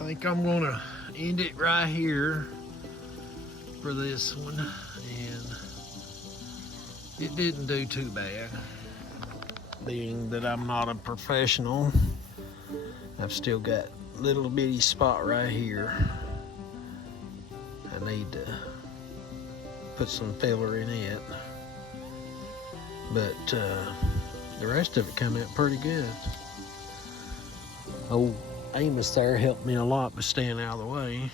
I think I'm gonna end it right here for this one, and it didn't do too bad. Being that I'm not a professional, I've still got a little bitty spot right here. I need to put some filler in it, but the rest of it come out pretty good. Oh, Amos there helped me a lot by staying out of the way.